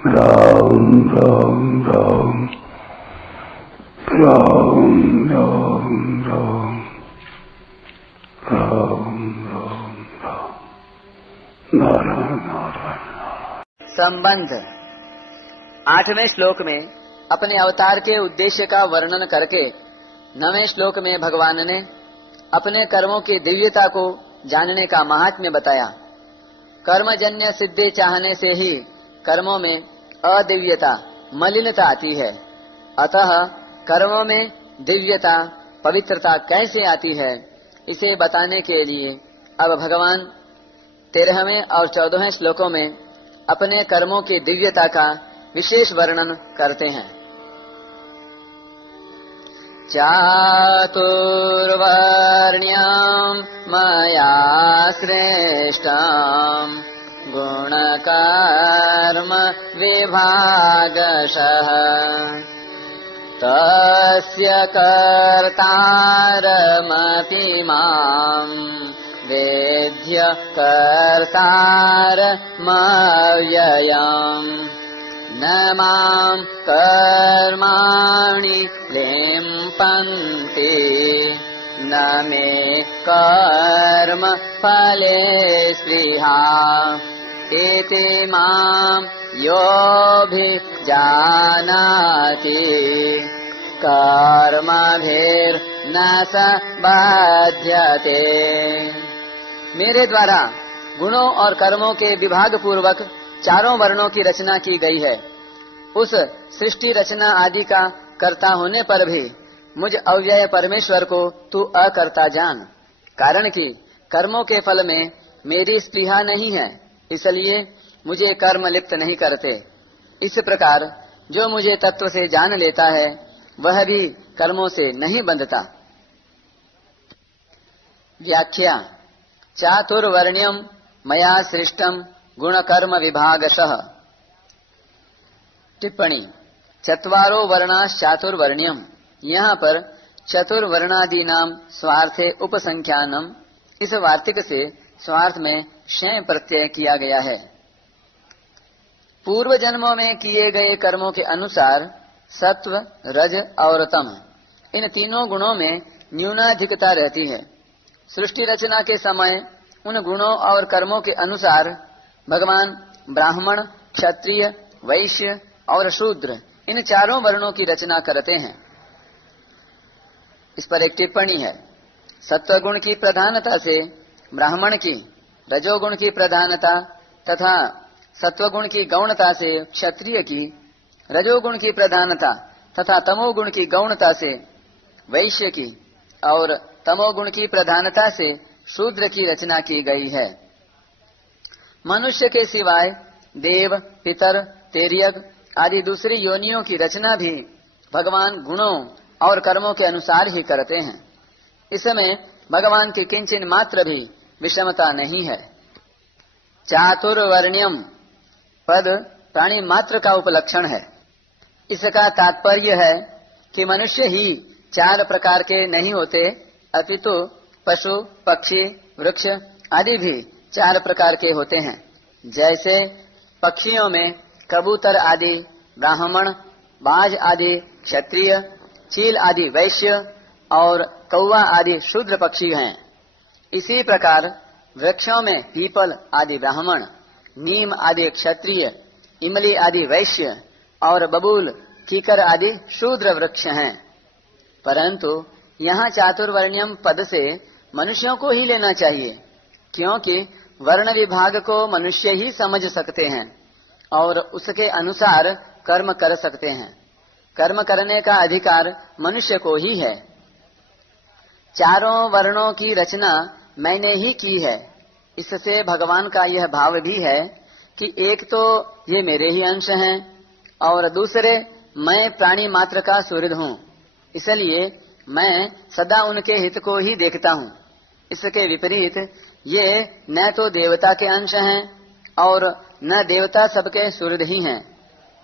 राम राम राम राम राम राम राम राम राम नारायण नारायण। संबंध 8वें श्लोक में अपने अवतार के उद्देश्य का वर्णन करके 9वें श्लोक में भगवान ने अपने कर्मों की दिव्यता को जानने का महात्म्य बताया। कर्मजन्य सिद्धि चाहने से ही कर्मों में अदिव्यता मलिनता आती है। अतः कर्मों में दिव्यता पवित्रता कैसे आती है, इसे बताने के लिए अब भगवान 13वें और 14वें श्लोकों में अपने कर्मों की दिव्यता का विशेष वर्णन करते हैं। चातुर्वर्ण्यं मया सृष्टं गुणकर्म विभागशः तस्य कर्तारमपि मां वेद्य कर्तारमव्ययम् न मां कर्माणि लिम्पन्ति न मे कर्म फले स्पृहा इति मां योऽभिजानाति कर्मभिर्न स बाध्यते। मेरे द्वारा गुणों और कर्मों के विभाग पूर्वक चारों वर्णों की रचना की गई है। उस सृष्टि रचना आदि का कर्ता होने पर भी मुझ अव्यय परमेश्वर को तू अकर्ता जान। कारण कि कर्मों के फल में मेरी स्पृहा नहीं है, इसलिए मुझे कर्म लिप्त नहीं करते। इस प्रकार जो मुझे तत्व से जान लेता है वह भी कर्मों से नहीं बंधता। व्याख्या। चातुर्वर्ण्यम मया सृष्टम गुण कर्म विभागशः। टिप्पणी। चत्वारो वर्णाश्चातुर्वर्ण्यम। यहाँ पर चतुर्वर्णादि नाम स्वार्थे उपसंख्यानम, इस वार्तिक से स्वार्थ में शय प्रत्यय किया गया है। पूर्व जन्मों में किए गए कर्मों के अनुसार सत्व, रज और तम, इन तीनों गुणों में न्यूनाधिकता रहती है। सृष्टि रचना के समय उन गुणों और कर्मों के अनुसार भगवान ब्राह्मण, क्षत्रिय, वैश्य और शूद्र इन चारों वर्णों की रचना करते हैं। इस पर एक टिप्पणी है। सत्वगुण की प्रधानता से ब्राह्मण की, रजोगुण की प्रधानता तथा सत्वगुण की गौणता से क्षत्रिय की, रजोगुण की प्रधानता तथा तमोगुण की गौणता से वैश्य की और तमोगुण की प्रधानता से शूद्र की रचना की गई है। मनुष्य के सिवाय देव, पितर, तेर्यक आदि दूसरी योनियों की रचना भी भगवान गुणों और कर्मों के अनुसार ही करते हैं। इसमें भगवान की किंचिन मात्र भी विषमता नहीं है। चातुर्वर्ण्यम पद प्राणी मात्र का उपलक्षण है। इसका तात्पर्य है कि मनुष्य ही चार प्रकार के नहीं होते, अपितु पशु, पक्षी, वृक्ष आदि भी चार प्रकार के होते हैं। जैसे पक्षियों में कबूतर आदि ब्राह्मण, बाज आदि क्षत्रिय, चील आदि वैश्य और कौवा आदि शूद्र पक्षी हैं। इसी प्रकार वृक्षों में पीपल आदि ब्राह्मण, नीम आदि क्षत्रिय, इमली आदि वैश्य और बबूल, कीकर आदि शूद्र वृक्ष हैं। परंतु यहाँ चातुर्वर्ण्यम पद से मनुष्यों को ही लेना चाहिए, क्योंकि वर्ण विभाग को मनुष्य ही समझ सकते हैं और उसके अनुसार कर्म कर सकते हैं। कर्म करने का अधिकार मनुष्य को ही है। चारों वर्णों की रचना मैंने ही की है। इससे भगवान का यह भाव भी है कि एक तो ये मेरे ही अंश हैं और दूसरे मैं प्राणी मात्र का सुहृद हूँ, इसलिए मैं सदा उनके हित को ही देखता हूँ। इसके विपरीत ये न तो देवता के अंश हैं और न देवता सबके सुहृद ही हैं।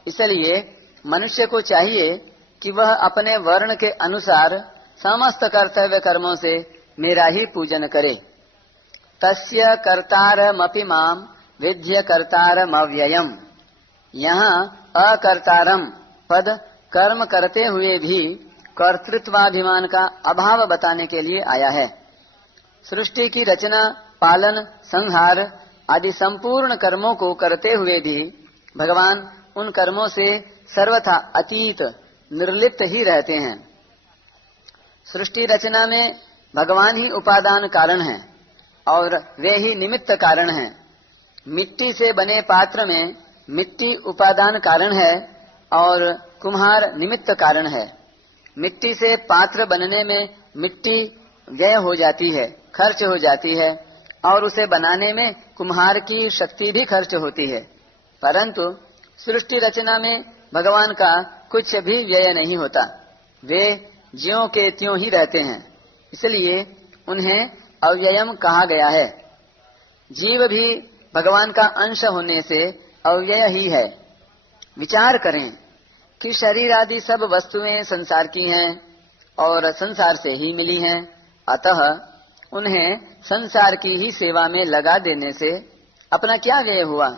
इसलिए मनुष्य को चाहिए कि वह अपने वर्ण के अनुसार समस्त कर्तव्य कर्मों से मेरा ही पूजन करे। तस्य कर्तारमपि माम विद्य कर्तारमव्ययम्। यहाँ अकर्तारम पद कर्म करते हुए भी कर्तृत्वाभिमान का अभाव बताने के लिए आया है। सृष्टि की रचना, पालन, संहार आदि संपूर्ण कर्मों को करते हुए भी भगवान उन कर्मों से सर्वथा अतीत निर्लिप्त ही रहते हैं। सृष्टि रचना में भगवान ही उपादान कारण हैं और वे ही निमित्त कारण हैं। मिट्टी से बने पात्र में मिट्टी उपादान कारण है और कुम्हार निमित्त कारण है। मिट्टी से पात्र बनने में मिट्टी व्यय हो जाती है, खर्च हो जाती है और उसे बनाने में कुम्हार की शक्ति भी खर्च होती है, परंतु सृष्टि रचना में भगवान का कुछ भी व्यय नहीं होता। वे ज्यों के त्यों ही रहते हैं, इसलिए उन्हें अव्ययम कहा गया है। जीव भी भगवान का अंश होने से अव्यय ही है। विचार करें कि शरीर आदि सब वस्तुएं संसार की हैं और संसार से ही मिली हैं, अतः उन्हें संसार की ही सेवा में लगा देने से अपना क्या व्यय हुआ।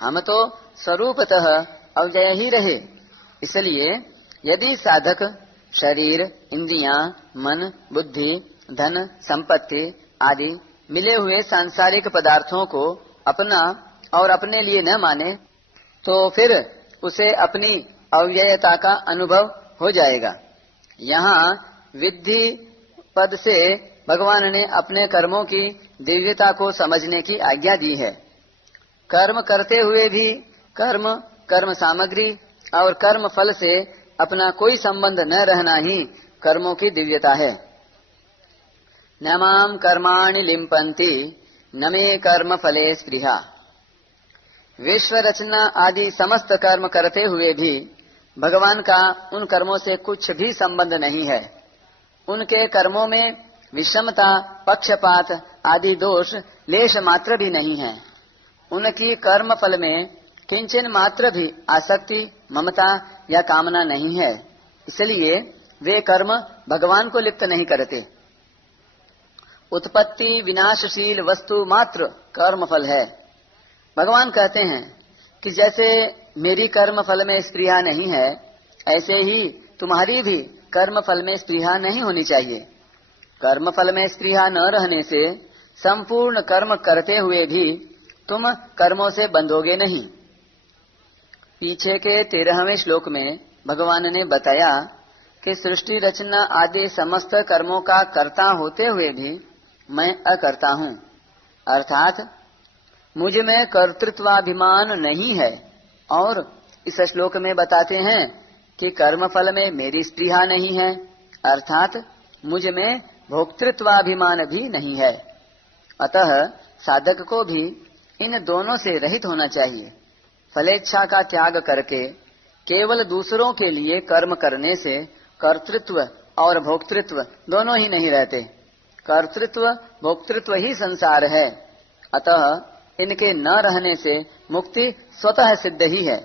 हम तो स्वरूपतः अव्यय ही रहे। इसलिए यदि साधक शरीर, इंद्रियां, मन, बुद्धि, धन, संपत्ति आदि मिले हुए सांसारिक पदार्थों को अपना और अपने लिए न माने तो फिर उसे अपनी अव्ययता का अनुभव हो जाएगा। यहाँ विद्धि पद से भगवान ने अपने कर्मों की दिव्यता को समझने की आज्ञा दी है। कर्म करते हुए भी कर्म, कर्म सामग्री और कर्म फल से अपना कोई संबंध न रहना ही कर्मों की दिव्यता है। न माम कर्माणि लिम्पन्ति न मे कर्म फले स्पृहा। विश्व रचना आदि समस्त कर्म करते हुए भी भगवान का उन कर्मों से कुछ भी संबंध नहीं है। उनके कर्मों में विषमता, पक्षपात आदि दोष लेश मात्र भी नहीं है। उनकी कर्म फल में किंचन मात्र भी आसक्ति, ममता या कामना नहीं है, इसलिए वे कर्म भगवान को लिप्त नहीं करते। उत्पत्ति विनाशशील वस्तु मात्र कर्म फल है। भगवान कहते हैं कि जैसे मेरी कर्म फल में स्पृहा नहीं है, ऐसे ही तुम्हारी भी कर्म फल में स्पृहा नहीं होनी चाहिए। कर्म फल में स्पृहा न रहने से संपूर्ण कर्म करते हुए भी तुम कर्मों से बंधोगे नहीं। पीछे के 13वें श्लोक में भगवान ने बताया कि सृष्टि रचना आदि समस्त कर्मों का कर्ता होते हुए भी मैं अकर्ता हूँ, अर्थात मुझ में कर्तृत्वाभिमान नहीं है। और इस श्लोक में बताते हैं कि कर्म फल में मेरी स्पृहा नहीं है, अर्थात मुझ में भोक्तृत्वाभिमान भी नहीं है। अतः साधक को भी इन दोनों से रहित होना चाहिए। फलेच्छा का त्याग करके केवल दूसरों के लिए कर्म करने से कर्तृत्व और भोक्तृत्व दोनों ही नहीं रहते। कर्तृत्व भोक्तृत्व ही संसार है, अतः इनके न रहने से मुक्ति स्वतः सिद्ध ही है।